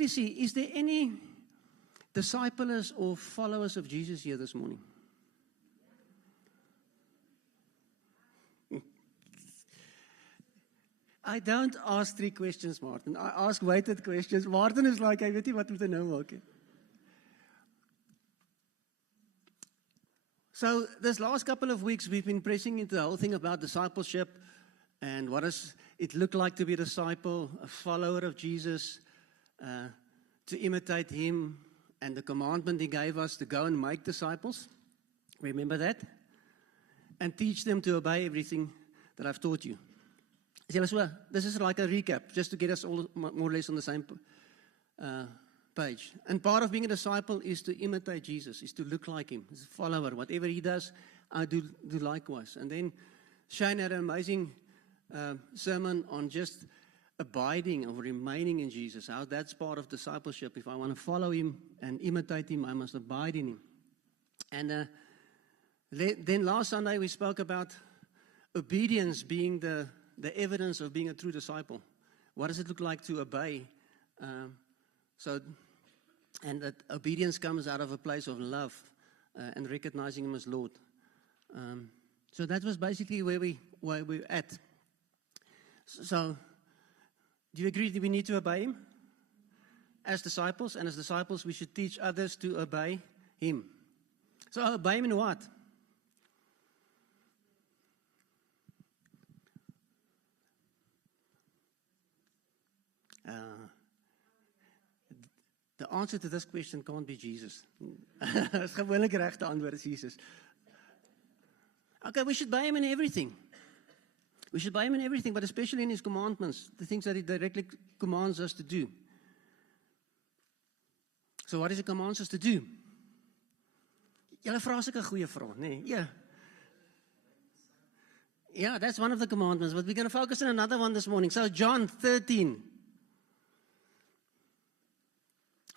quickly see, is there any disciples or followers of Jesus here this morning? I don't ask 3 questions, Martin. I ask weighted questions. Martin is like, I weet nie wat moet nou maak. So this last couple of weeks, we've been pressing into the whole thing about discipleship and what does it look like to be a disciple, a follower of Jesus, to imitate him, and the commandment he gave us to go and make disciples. Remember that? And teach them to obey everything that I've taught you. So this is like a recap, just to get us all more or less on the same page. And part of being a disciple is to imitate Jesus, is to look like him, as a follower. Whatever he does, I do likewise. And then Shane had an amazing sermon on just abiding or remaining in Jesus, how that's part of discipleship. If I want to follow him and imitate him, I must abide in him. And then last Sunday we spoke about obedience being the evidence of being a true disciple. What does it look like to obey? And that obedience comes out of a place of love and recognizing him as Lord. So that was basically where we're at. So, do you agree that we need to obey him as disciples? And as disciples, we should teach others to obey him. So, obey him in what? The answer to this question can't be Jesus. It's gewoonlik regte antwoord is Jesus. Okay, we should obey him in everything. We should obey him in everything, but especially in his commandments, the things that he directly commands us to do. So what does he commands us to do? Julle vra sulke goeie vrae, nee. Yeah. Yeah, that's one of the commandments, but we're going to focus on another one this morning. So John 13.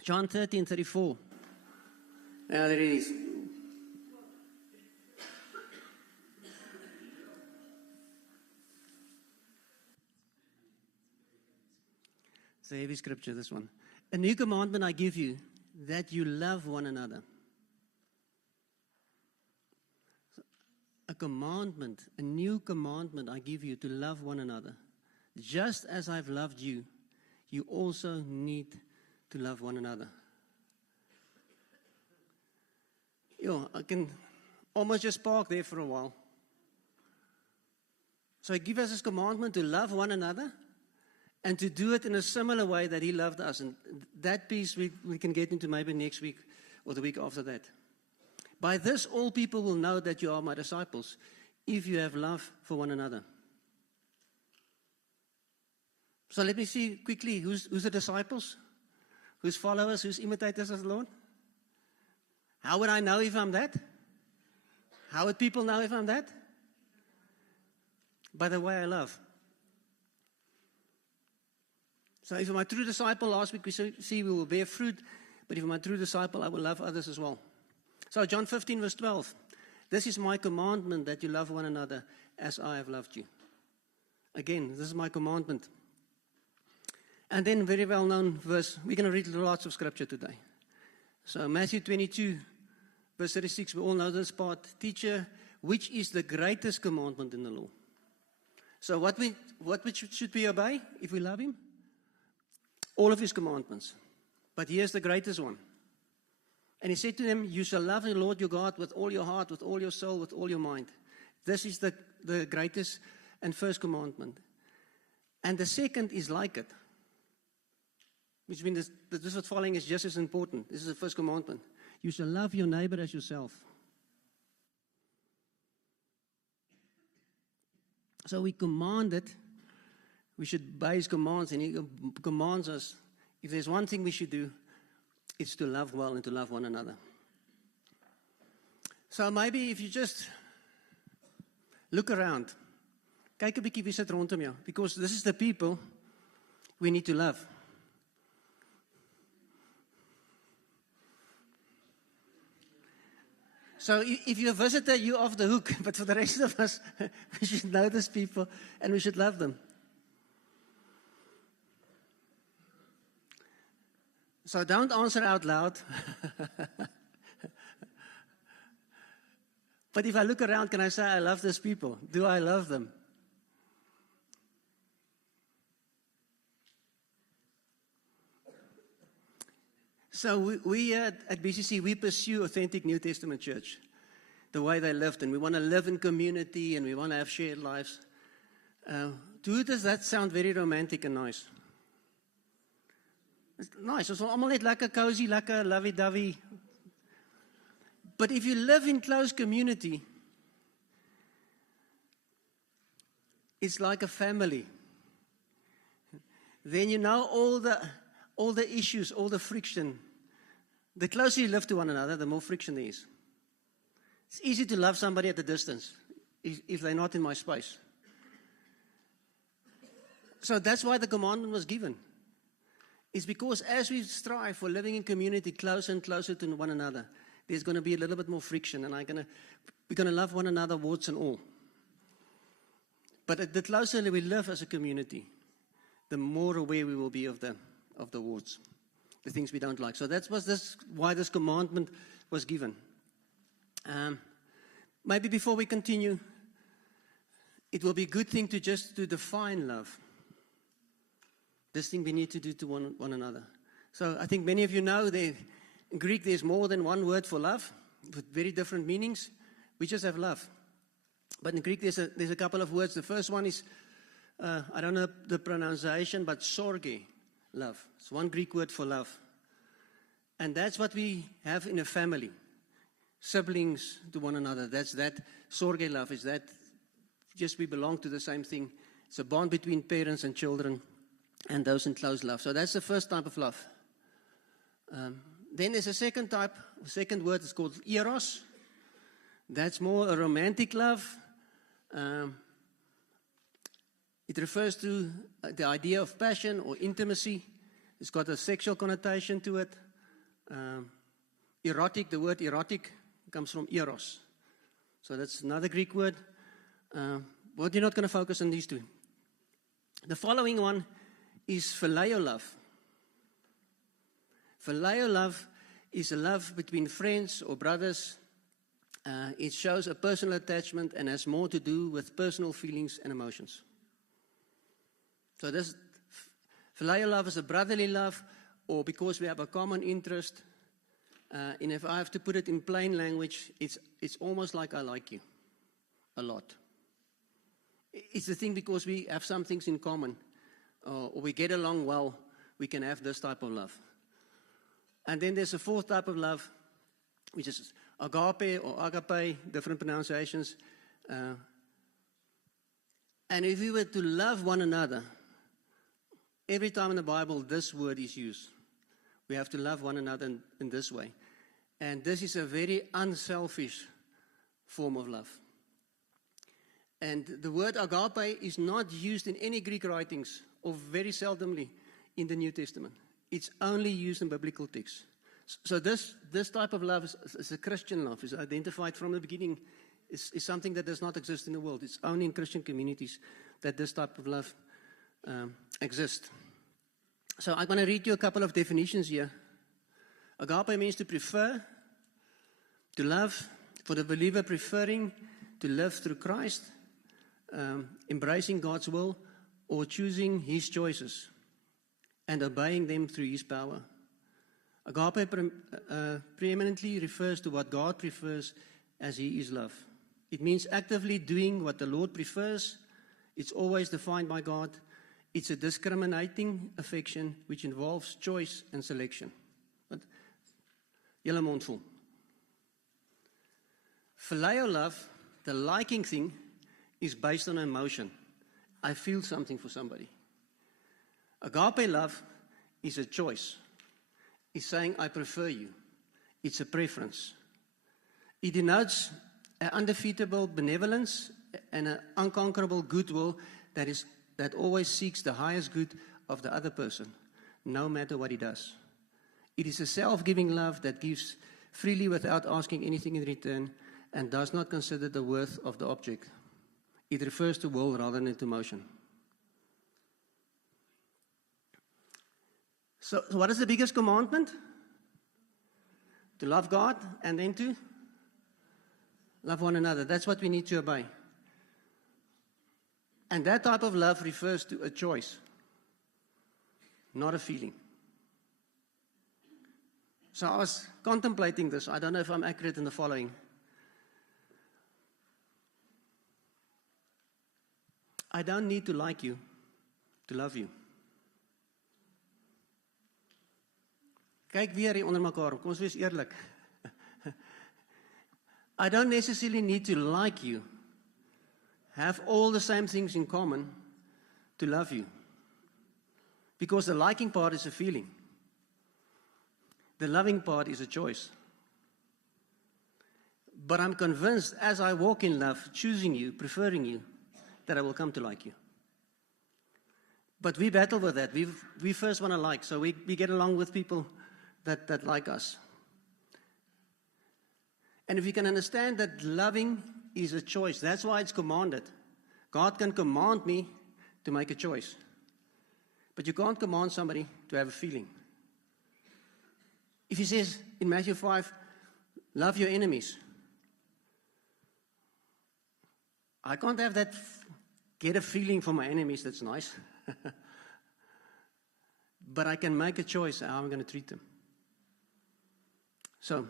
John 13:34. Yeah, there it is. It's a heavy scripture, this one. A new commandment I give you, that you love one another. A commandment, a new commandment I give you to love one another. Just as I've loved you, you also need to love one another. I can almost just park there for a while. So he gives us his commandment to love one another and to do it in a similar way that he loved us. And that piece we can get into maybe next week or the week after that. By this, all people will know that you are my disciples, if you have love for one another. So let me see quickly, who's the disciples? Who's followers? Who's imitators of the Lord? How would I know if I'm that? How would people know if I'm that? By the way I love. So if I'm a true disciple, last week we see we will bear fruit, but if I'm a true disciple, I will love others as well. So John 15 verse 12. This is my commandment, that you love one another as I have loved you. Again, this is my commandment. And then very well known verse, we're going to read lots of scripture today. So Matthew 22 verse 36, we all know this part. Teacher, which is the greatest commandment in the law? So what should we obey if we love him? All of his commandments. But here's the greatest one. And he said to them, you shall love the Lord your God with all your heart, with all your soul, with all your mind. This is the greatest and first commandment. And the second is like it. Which means this what's following is just as important. This is the first commandment. You shall love your neighbor as yourself. So we commanded, we should obey his commands, and he commands us, if there's one thing we should do, it's to love well and to love one another. So maybe if you just look around, kyk 'n bietjie wie sit rondom jou, because this is the people we need to love. So if you're a visitor, you're off the hook. But for the rest of us, we should know these people and we should love them. So don't answer out loud. But if I look around, can I say I love these people? Do I love them? So we at BCC, we pursue authentic New Testament church, the way they lived, and we want to live in community, and we want to have shared lives. Does that sound very romantic and nice? It's nice. It's allemaal net lekker cozy, lekker lovey-dovey. But if you live in close community, it's like a family. Then you know all the issues, all the friction. The closer you live to one another, the more friction there is. It's easy to love somebody at a distance if they're not in my space. So that's why the commandment was given. It's because as we strive for living in community closer and closer to one another, there's going to be a little bit more friction, and we're going to love one another, warts and all. But the closer we live as a community, the more aware we will be of the warts, the things we don't like. So that's why this commandment was given. Maybe before we continue, it will be a good thing to define love. This thing we need to do to one another. So I think many of you know in Greek there's more than one word for love with very different meanings. We just have love. But in Greek there's a couple of words. The first one is, I don't know the pronunciation, but sorge, love. It's one Greek word for love. And that's what we have in a family. Siblings to one another. That's that sorge love. Is that just we belong to the same thing. It's a bond between parents and children and those in close love. So that's the first type of love. Then there's a second type. The second word is called eros. That's more a romantic love. It refers to the idea of passion or intimacy. It's got a sexual connotation to it. Erotic, the word erotic comes from eros. So that's another Greek word. But you're not going to focus on these two. The following one is phileo love. Phileo love is a love between friends or brothers. It shows a personal attachment and has more to do with personal feelings and emotions. So this phileo love is a brotherly love, or because we have a common interest. And if I have to put it in plain language, it's almost like I like you a lot. It's the thing because we have some things in common, or we get along well, we can have this type of love. And then there's a fourth type of love, which is agape or agape, different pronunciations. And if we were to love one another, every time in the Bible this word is used. We have to love one another in this way. And this is a very unselfish form of love. And the word agape is not used in any Greek writings, or very seldomly in the New Testament. It's only used in biblical texts. So this type of love is a Christian love. It's identified from the beginning. Is something that does not exist in the world. It's only in Christian communities that this type of love exists. So I'm going to read you a couple of definitions here. Agape means to prefer, to love, for the believer preferring to live through Christ, embracing God's will, or choosing His choices and obeying them through His power. Agape preeminently refers to what God prefers, as He is love. It means actively doing what the Lord prefers. It's always defined by God. It's a discriminating affection which involves choice and selection. But julle mond vol. Phileo love, the liking thing, is based on emotion. I feel something for somebody. Agape love is a choice. It's saying, I prefer you. It's a preference. It denotes an undefeatable benevolence and an unconquerable goodwill that always seeks the highest good of the other person, no matter what he does. It is a self-giving love that gives freely without asking anything in return and does not consider the worth of the object. It refers to will rather than to motion. So what is the biggest commandment? To love God and then to love one another. That's what we need to obey. And that type of love refers to a choice, not a feeling. So I was contemplating this. I don't know if I'm accurate in the following. I don't need to like you to love you. Kyk weer hier onder mekaar. Kom ons wees eerlik. I don't necessarily need to like you, have all the same things in common to love you. Because the liking part is a feeling. The loving part is a choice. But I'm convinced as I walk in love, choosing you, preferring you, that I will come to like you. But we battle with that. We first want to like, so we get along with people that like us. And if you can understand that loving is a choice, that's why it's commanded. God can command me to make a choice. But you can't command somebody to have a feeling. If he says in Matthew 5, love your enemies, I can't have that, get a feeling for my enemies that's nice. But I can make a choice how I'm going to treat them. So,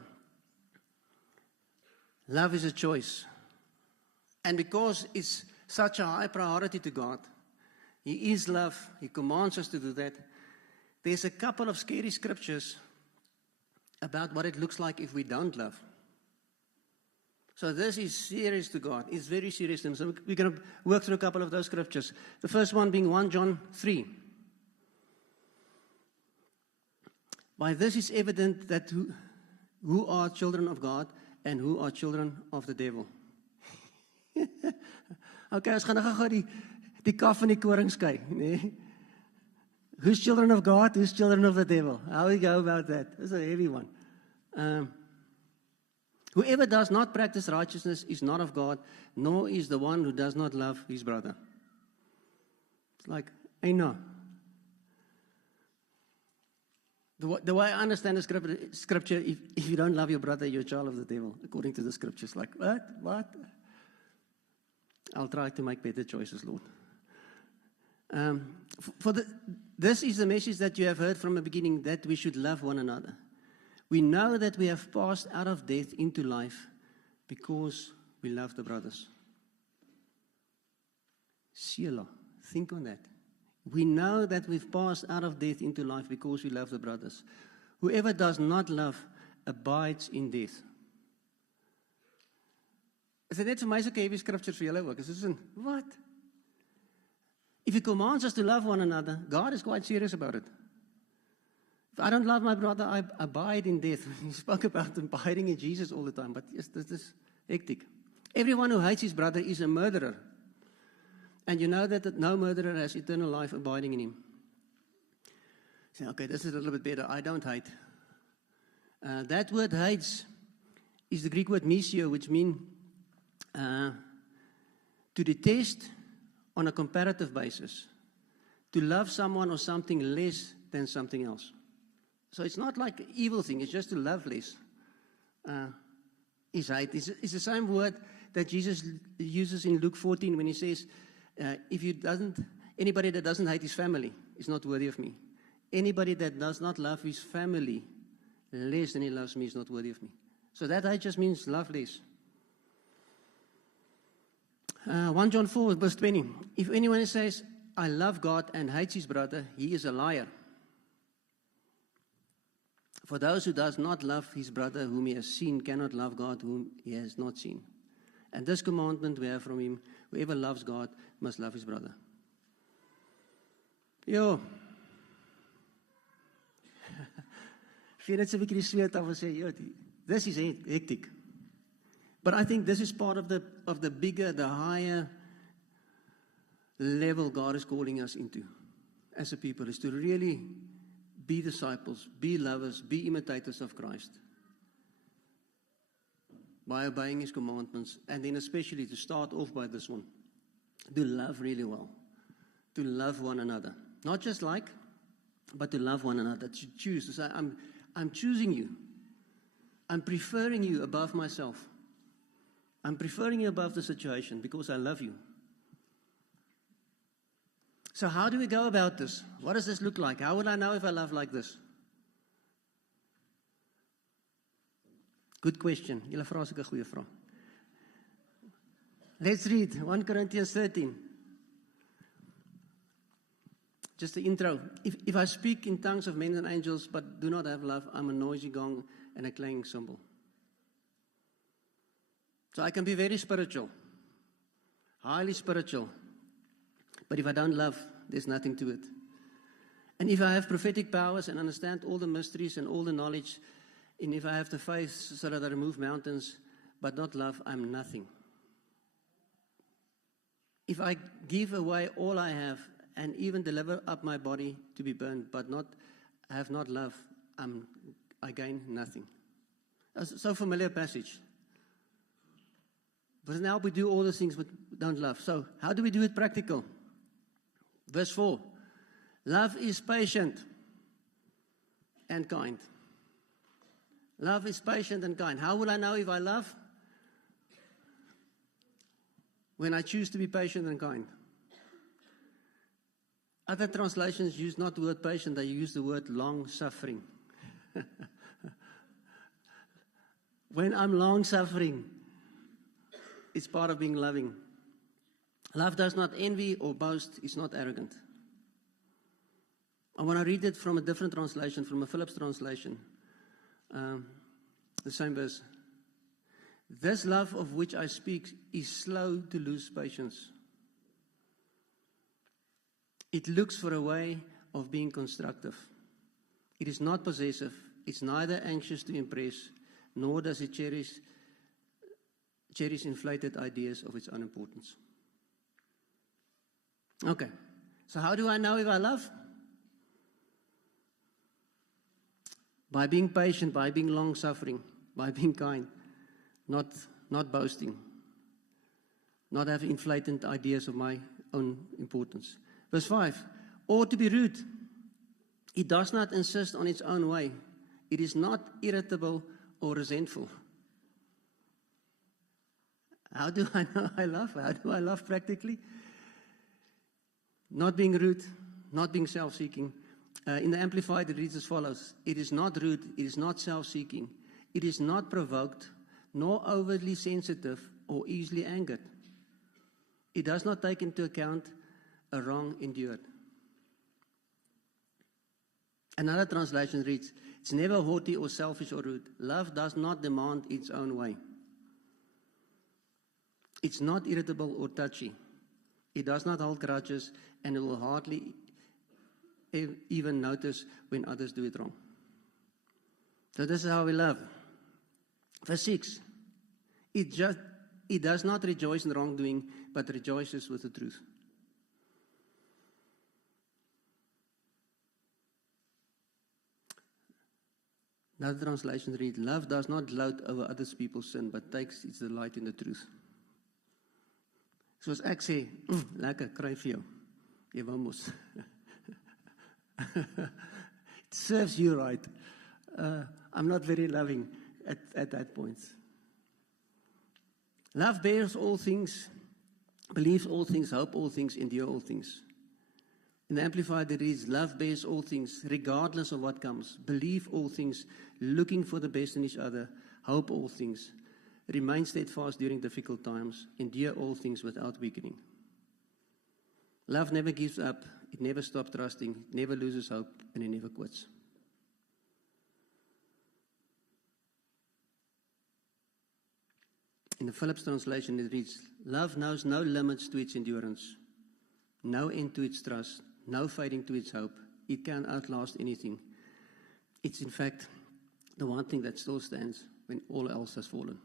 love is a choice. And because it's such a high priority to God, He is love, He commands us to do that. There's a couple of scary scriptures about what it looks like if we don't love. So this is serious to God. It's very serious to Him. So we're going to work through a couple of those scriptures. The first one being 1 John 3. By this is evident that who are children of God and who are children of the devil. Okay, ons gaan nou gou die kaf en die koring skei, nee? Who's children of God, who's children of the devil? How we go about that? It's a heavy one. Whoever does not practice righteousness is not of God, nor is the one who does not love his brother. It's like, hey, no. The way I understand the scripture, if you don't love your brother, you're a child of the devil, according to the scriptures. Like, what? I'll try to make better choices, Lord. This is the message that you have heard from the beginning, that we should love one another. We know that we have passed out of death into life because we love the brothers. Selah, think on that. We know that we've passed out of death into life because we love the brothers. Whoever does not love abides in death. Is dit net vir my so heavy scripture vir julle ook? Is dit what? If He commands us to love one another, God is quite serious about it. If I don't love my brother, I abide in death. He spoke about abiding in Jesus all the time, but yes, this is hectic. Everyone who hates his brother is a murderer. And you know that no murderer has eternal life abiding in him. Say, okay, this is a little bit better. I don't hate. That word hates is the Greek word misio, which means to detest on a comparative basis. To love someone or something less than something else. So it's not like an evil thing, it's just to love less. Is hate. It's the same word that Jesus uses in Luke 14 when He says, anybody that doesn't hate his family is not worthy of me. Anybody that does not love his family less than he loves me is not worthy of me. So that hate just means love less. 1 John 4 verse 20. If anyone says, I love God and hates his brother, he is a liar. For those who does not love his brother whom he has seen cannot love God whom he has not seen. And this commandment we have from Him, whoever loves God must love his brother. Yo. Feel net so 'n bietjie die sweet af en sê, yo, this is hectic. But I think this is part of the bigger, the higher level God is calling us into as a people, is to really be disciples, be lovers, be imitators of Christ. By obeying His commandments, and then especially to start off by this one, to love really well, to love one another. Not just like, but to love one another, to choose, to say, I'm choosing you. I'm preferring you above myself. I'm preferring you above the situation because I love you. So how do we go about this? What does this look like? How would I know if I love like this? Good question. Julle vra seker 'n goeie vraag. Let's read 1 Corinthians 13. Just the intro. If I speak in tongues of men and angels but do not have love, I'm a noisy gong and a clanging cymbal. So I can be very spiritual, highly spiritual, but if I don't love, there's nothing to it. And if I have prophetic powers and understand all the mysteries and all the knowledge, and if I have the faith so that I remove mountains, but not love, I'm nothing. If I give away all I have and even deliver up my body to be burned, but have not love, I gain nothing. That's so familiar passage. But now we do all the things but don't love. So how do we do it practical? Verse 4. Love is patient and kind. Love is patient and kind. How will I know if I love? When I choose to be patient and kind. Other translations use not the word patient, they use the word long-suffering. When I'm long-suffering, it's part of being loving. Love does not envy or boast, it's not arrogant. I want to read it from a different translation, from a Phillips translation. The same verse. This love of which I speak is slow to lose patience. It looks for a way of being constructive. It is not possessive. It's neither anxious to impress, nor does it cherish inflated ideas of its own importance. Okay, so how do I know if I love? By being patient, by being long-suffering, by being kind, not boasting, not having inflated ideas of my own importance. Verse 5, or to be rude. It does not insist on its own way. It is not irritable or resentful. How do I know I love? How do I love practically? Not being rude, not being self-seeking. In the Amplified, it reads as follows. It is not rude, it is not self-seeking. It is not provoked, nor overly sensitive or easily angered. It does not take into account a wrong endured. Another translation reads, it's never haughty or selfish or rude. Love does not demand its own way. It's not irritable or touchy. It does not hold grudges, and it will hardly even notice when others do it wrong. So this is how we love. Verse 6. It does not rejoice in wrongdoing, but rejoices with the truth. Another translation reads, love does not gloat over other people's sin, but takes its delight in the truth. Soos ek sê, lekker, kry vir jou. Jy wou mos. It serves you right. I'm not very loving at that point. Love bears all things, believes all things, hope all things, endure all things. In the Amplified it reads, love bears all things, regardless of what comes. Believe all things, looking for the best in each other, hope all things. Remain steadfast during difficult times, endure all things without weakening. Love never gives up, it never stops trusting, it never loses hope, and it never quits. In the Phillips translation it reads, love knows no limits to its endurance, no end to its trust, no fading to its hope. It can outlast anything. It's in fact the one thing that still stands when all else has fallen.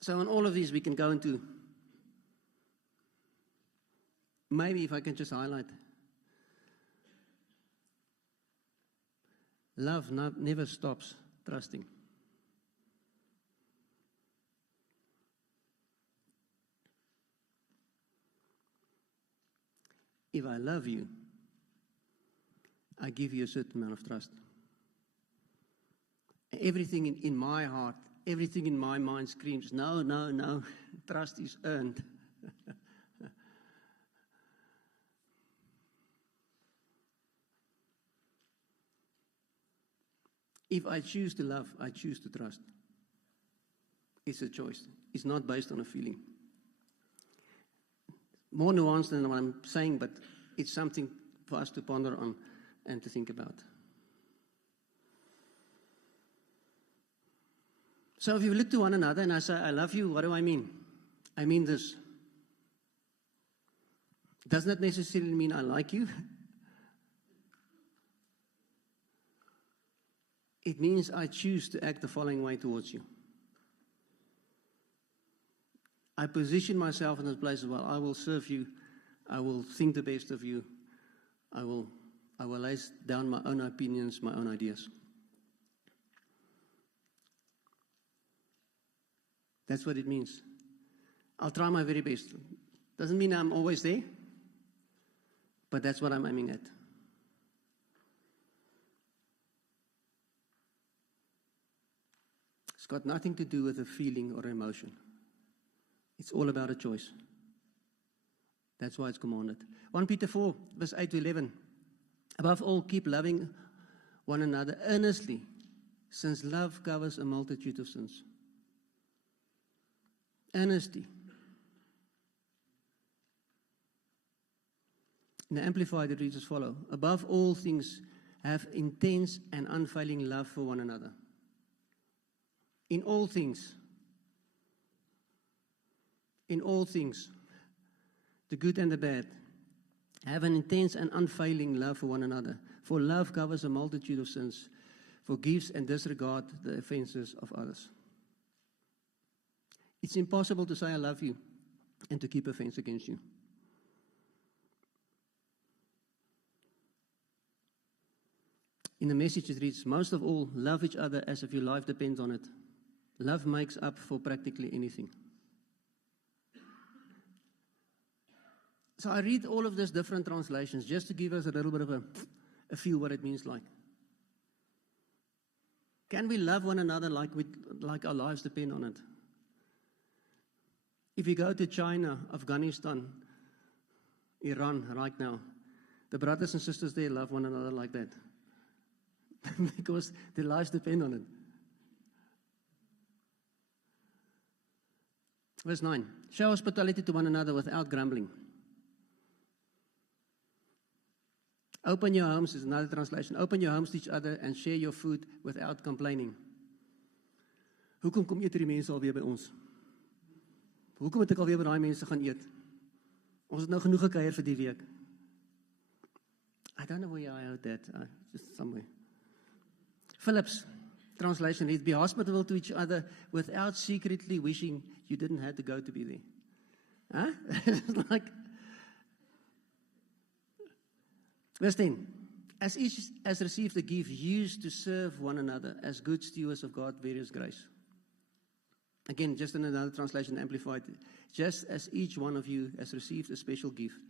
So on all of these we can go into, maybe if I can just highlight, love never stops trusting. if I love you, I give you a certain amount of trust. Everything in my heart, everything in my mind screams, no, no, no, trust is earned. If I choose to love, I choose to trust. It's a choice. It's not based on a feeling. More nuanced than what I'm saying, but it's something for us to ponder on and to think about. So if you look to one another and I say, I love you, what do I mean? I mean this. Does not necessarily mean I like you. It means I choose to act the following way towards you. I position myself in this place as well. I will serve you. I will think the best of you. I will lay down my own opinions, my own ideas. That's what it means. I'll try my very best. Doesn't mean I'm always there, but that's what I'm aiming at. It's got nothing to do with a feeling or emotion. It's all about a choice. That's why it's commanded. 1 Peter 4, verse 8 to 11. Above all, keep loving one another earnestly, since love covers a multitude of sins. Earnestly. In the Amplified, it reads as follows. Above all things, have intense and unfailing love for one another. In all things, the good and the bad, have an intense and unfailing love for one another. For love covers a multitude of sins, forgives and disregards the offenses of others. It's impossible to say I love you and to keep offense against you. In the Message it reads, most of all, love each other as if your life depends on it. Love makes up for practically anything. So I read all of these different translations just to give us a little bit of a feel what it means like. Can we love one another like our lives depend on it? If you go to China, Afghanistan, Iran right now, the brothers and sisters there love one another like that. Because their lives depend on it. Verse 9. Show hospitality to one another without grumbling. Open your homes is another translation. Open your homes to each other and share your food without complaining. Hoekom kom eet hierdie mense alweer by ons? Hoekom het ek alweer by daai mense gaan eet? Ons het nou genoeg gekuier vir die week. I don't know where I heard that. Just somewhere. Phillips translation reads, be hospitable to each other without secretly wishing you didn't have to go to be there. Huh? It's like, verse 10. As each has received a gift, used to serve one another as good stewards of God's various grace. Again, just in another translation, Amplified. Just as each one of you has received a special gift,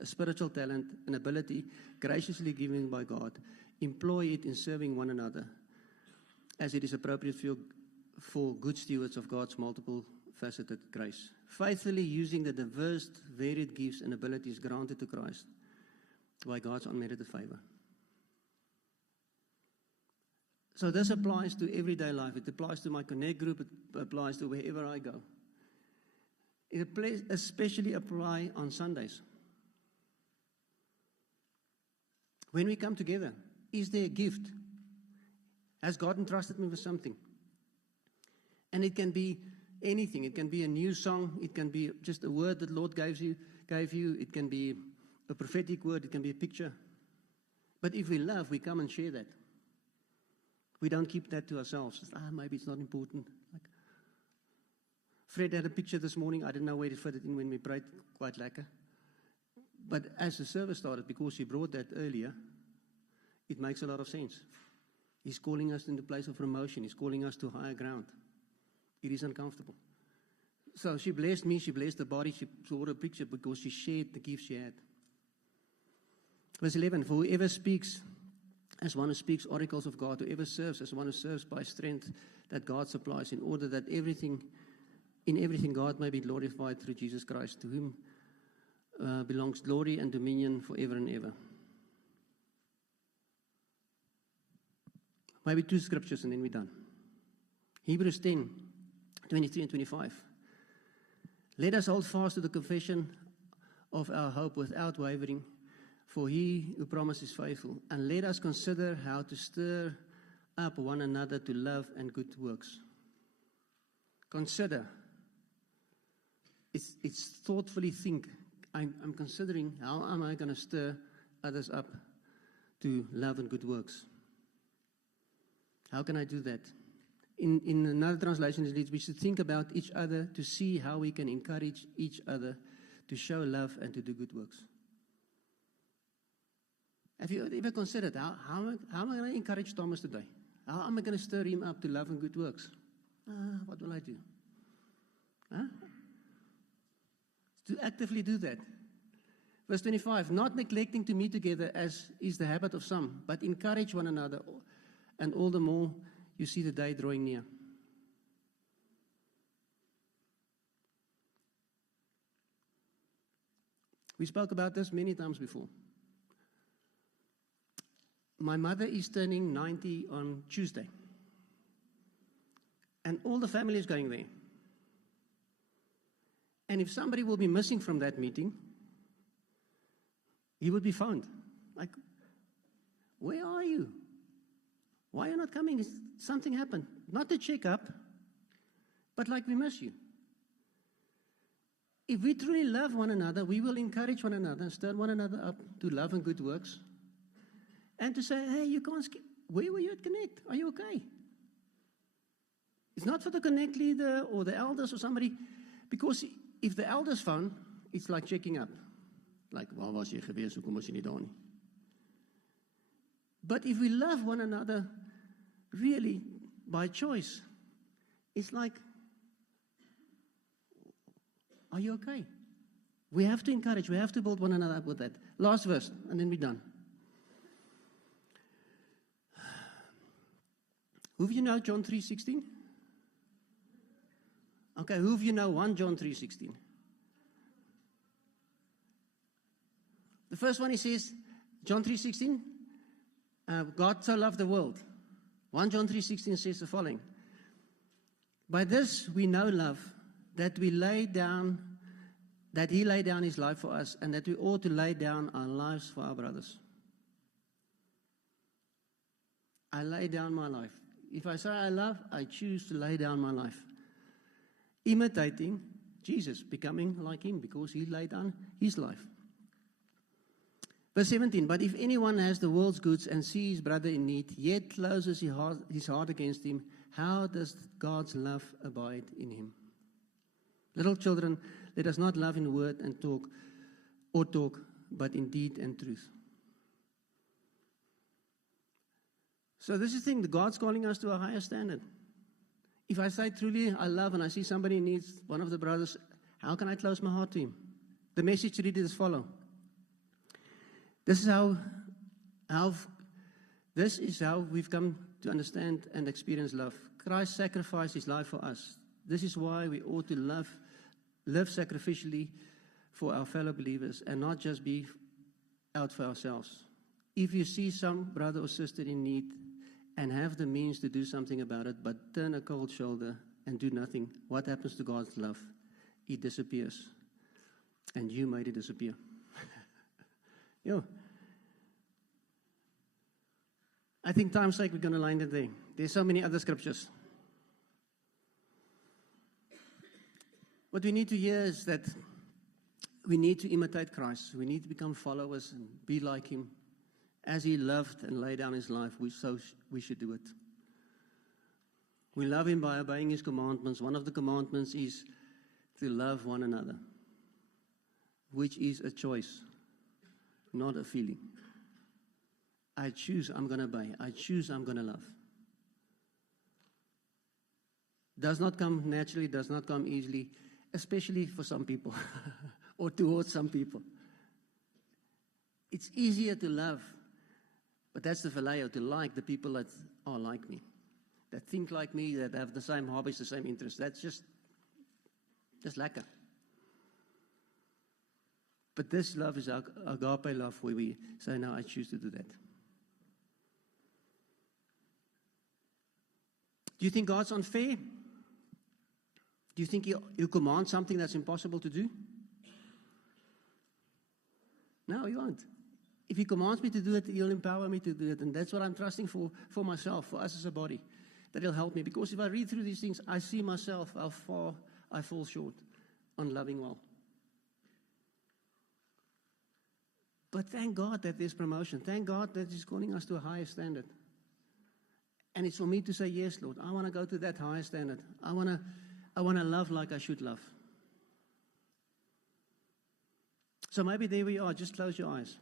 a spiritual talent, an ability graciously given by God, employ it in serving one another as it is appropriate for good stewards of God's multiple faceted grace. Faithfully using the diverse, varied gifts and abilities granted to Christ by God's unmerited favor. So this applies to everyday life. It applies to my Connect group. It applies to wherever I go. It especially applies on Sundays. When we come together, is there a gift? Has God entrusted me with something? And it can be anything. It can be a new song. It can be just a word that the Lord gave you. It can be a prophetic word. It can be a picture. But if we love, we come and share that. We don't keep that to ourselves. Maybe it's not important. Fred had a picture this morning. I didn't know where to fit it in when we prayed. Quite lekker. But as the service started, because he brought that earlier, it makes a lot of sense. He's calling us in the place of promotion. He's calling us to higher ground. It is uncomfortable. So she blessed me. She blessed the body. She saw a picture because she shared the gift she had. Verse 11, for whoever speaks as one who speaks oracles of God, whoever serves as one who serves by strength that God supplies, in order that in everything God may be glorified through Jesus Christ, to whom belongs glory and dominion forever and ever. Maybe 2 scriptures and then we're done. Hebrews 10, 23 and 25. Let us hold fast to the confession of our hope without wavering, for he who promised is faithful. And let us consider how to stir up one another to love and good works. Consider. It's thoughtfully think. I'm considering how am I going to stir others up to love and good works. How can I do that? In another translation, it reads, we should think about each other to see how we can encourage each other to show love and to do good works. Have you ever considered how am I going to encourage Thomas today? How am I going to stir him up to love and good works? What will I do? To actively do that. Verse 25, not neglecting to meet together as is the habit of some, but encourage one another, and all the more you see the day drawing near. We spoke about this many times before. My mother is turning 90 on Tuesday. And all the family is going there. And if somebody will be missing from that meeting, he would be found. Like, where are you? Why are you not coming? Something happened. Not to check up, but like we miss you. If we truly love one another, we will encourage one another and stir one another up to love and good works. And to say, hey, you can't skip. Where were you at Connect? Are you okay? It's not for the Connect leader or the elders or somebody, because if the elders phone, it's like checking up. Like, waar was jy gewees? Hoekom was jy nie daar nie? But if we love one another, really, by choice, it's like, are you okay? We have to encourage, we have to build one another up with that. Last verse, and then we're done. Who of you know John 3:16? Okay, who of you know 1 John 3:16? The first one he says, John 3:16, God so loved the world. 1 John 3:16 says the following. By this we know love, that he laid down his life for us, and that we ought to lay down our lives for our brothers. I lay down my life. If I say I love, I choose to lay down my life. Imitating Jesus, becoming like him, because he laid down his life. Verse 17, but if anyone has the world's goods and sees his brother in need, yet closes his heart against him, how does God's love abide in him? Little children, let us not love in word and talk, but in deed and truth. So this is the thing, God's calling us to a higher standard. If I say truly I love and I see somebody needs one of the brothers, how can I close my heart to him? The message read is as follows. This is how we've come to understand and experience love. Christ sacrificed his life for us. This is why we ought to live sacrificially for our fellow believers and not just be out for ourselves. If you see some brother or sister in need and have the means to do something about it, but turn a cold shoulder and do nothing, what happens to God's love? It disappears. And you made it disappear. I think time's sake we're going to line it there. There's so many other scriptures. What we need to hear is that we need to imitate Christ. We need to become followers and be like him. As he loved and laid down his life, we should do it. We love him by obeying his commandments. One of the commandments is to love one another, which is a choice, not a feeling. I choose, I'm going to obey. I choose, I'm going to love. Does not come naturally, does not come easily, especially for some people or towards some people. It's easier to love, but that's the phileo, to like the people that are like me, that think like me, that have the same hobbies, the same interests. That's just lekker. But this love is agape love, where we say, no, I choose to do that. Do you think God's unfair? Do you think He'll command something that's impossible to do? No, He won't. If He commands me to do it, He'll empower me to do it. And that's what I'm trusting for myself, for us as a body, that He'll help me. Because if I read through these things, I see myself, how far I fall short on loving well. But thank God that there's promotion. Thank God that He's calling us to a higher standard. And it's for me to say, yes, Lord, I want to go to that higher standard. I want to love like I should love. So maybe there we are. Just close your eyes.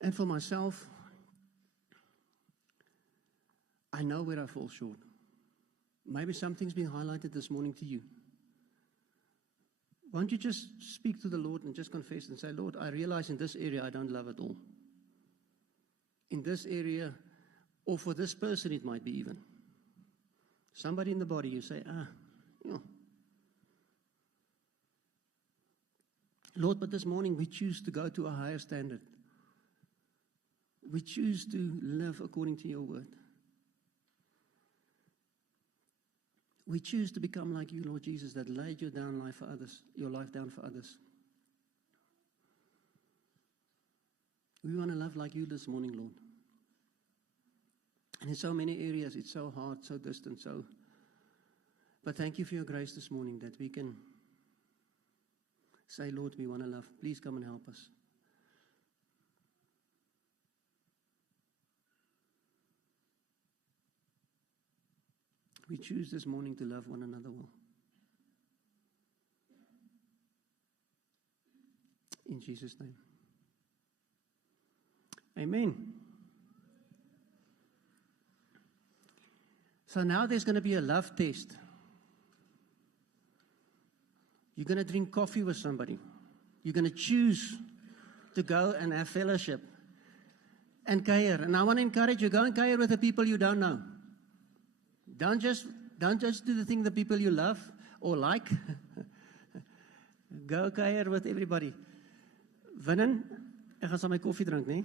And for myself, I know where I fall short. Maybe something's been highlighted this morning to you. Won't you just speak to the Lord and just confess and say, Lord, I realize in this area I don't love at all. In this area, or for this person it might be even. Somebody in the body, you say, Lord, but this morning we choose to go to a higher standard. We choose to live according to your word. We choose to become like you, Lord Jesus, that laid your life down for others. We want to love like you this morning, Lord. And in so many areas, it's so hard, so distant, But thank you for your grace this morning that we can say, Lord, we want to love. Please come and help us. We choose this morning to love one another well. In Jesus' name. Amen. So now there's going to be a love test. You're going to drink coffee with somebody. You're going to choose to go and have fellowship and care. And I want to encourage you, go and care with the people you don't know. Don't just do the thing the people you love or like. Go kuier with everybody. Winnen, ek gaan saam my koffie drink, nee?